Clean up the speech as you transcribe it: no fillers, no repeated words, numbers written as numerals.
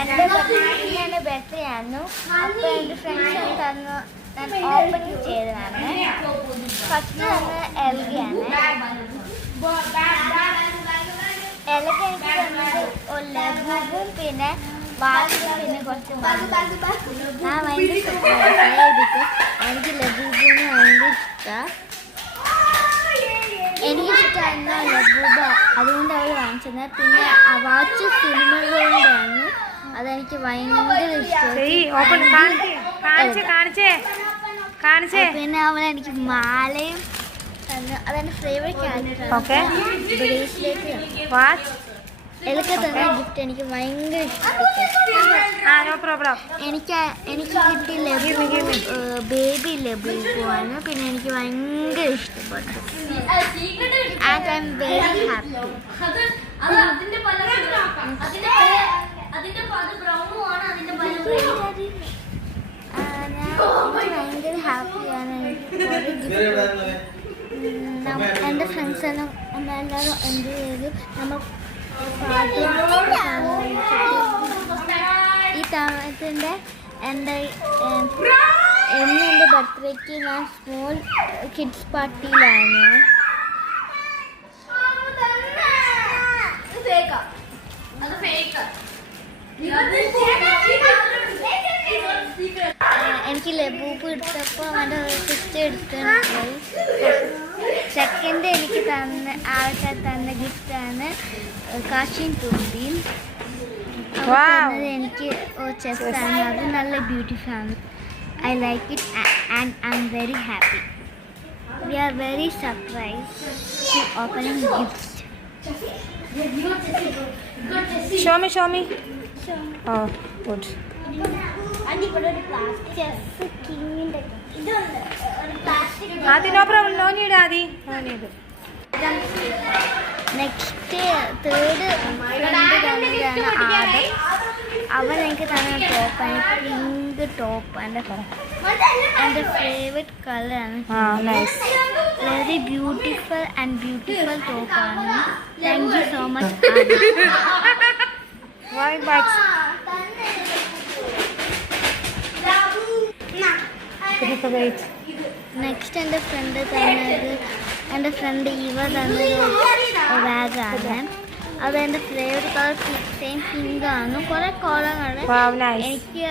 എൻ്റെ ബർത്ത്ഡേ ആയിരുന്നു. അപ്പോൾ എൻ്റെ ഫ്രണ്ട്സ് തന്നു, ഞാൻ ഓപ്പണിങ് ചെയ്തതാണ്. ഫസ്റ്റ് തന്ന എൽഗയാണ്. എൽഗ എനിക്ക് തന്നത് ഒരു ലഘുവും പിന്നെ വാച്ചും പിന്നെ കുറച്ച് ഞാൻ ഭയങ്കര സർപ്രൈസായി. ബിക്കോസ് എനിക്ക് ലഘുവിന് ഭയങ്കര ഇഷ്ടമാണ്. എനിക്കിഷ്ടമായിരുന്ന ലഘുബ, അതുകൊണ്ട് അവൾ വാങ്ങിച്ചത്. പിന്നെ ആ വാച്ച് സിനിമകളുണ്ടായിരുന്നു, അതെനിക്ക് ഭയങ്കര ഇഷ്ടമായി. പിന്നെ അവൾ എനിക്ക് മാലയും തന്നു, അതെൻ്റെ ഫേവറേറ്റ് ക്യാരക്ടറാണ്. ബ്രേസ്ലെറ്റ് വാച്ച് എല്ലാം തന്ന ഗിഫ്റ്റ് എനിക്ക് ഭയങ്കര ഇഷ്ടപ്പെട്ടു. എനിക്ക് കിട്ടിയ ബേബി ലബുബുവാണ്. പിന്നെ എനിക്ക് ഭയങ്കര ഇഷ്ടപ്പെട്ടു. And I am very happy. ഭയങ്കര ഹാപ്പിയാണ്. എൻ്റെ ഫ്രണ്ട്സെല്ലാം എല്ലാവരും എൻജോയ് ചെയ്തു. നമ്മൾ ഈ തവണത്തിൻ്റെ എൻ്റെ ബർത്ത്ഡേക്ക് ഞാൻ സ്മോൾ കിഡ്സ് പാർട്ടിയിലായിരുന്നു. എനിക്ക് ലബൂബ് എടുത്തപ്പോൾ അവൻ്റെ സിസ്റ്റർ എടുത്തുപോയി. സെക്കൻഡ് എനിക്ക് ആൾക്കാർ തന്ന ഗിഫ്റ്റാണ് കാശിൻ തുമ്പിയും. എനിക്ക് ചെസ്സാണ്, അത് നല്ല ബ്യൂട്ടിഫുൾ ആണ്. I like it and I am very happy. We are very surprised to opening gift. Show me. Oh, good. Adi, no problem. No need, Adi. No need. Next third തന്നതാണ് ആദം. അവൻ എനിക്ക് തന്ന ടോപ്പാണ്, പിങ്ക് ടോപ്പ്. എൻ്റെ favourite കളറാണ്. Very beautiful ടോപ്പാണ്. Thank you so much. Next എൻ്റെ front ഇവ തന്നൊരു ബാഗാണ്. അത് എൻ്റെ ഫേവറേറ്റ് കളർ സെയിം പിങ്കാണ്. കുറേ കോളങ്ങൾ എനിക്ക്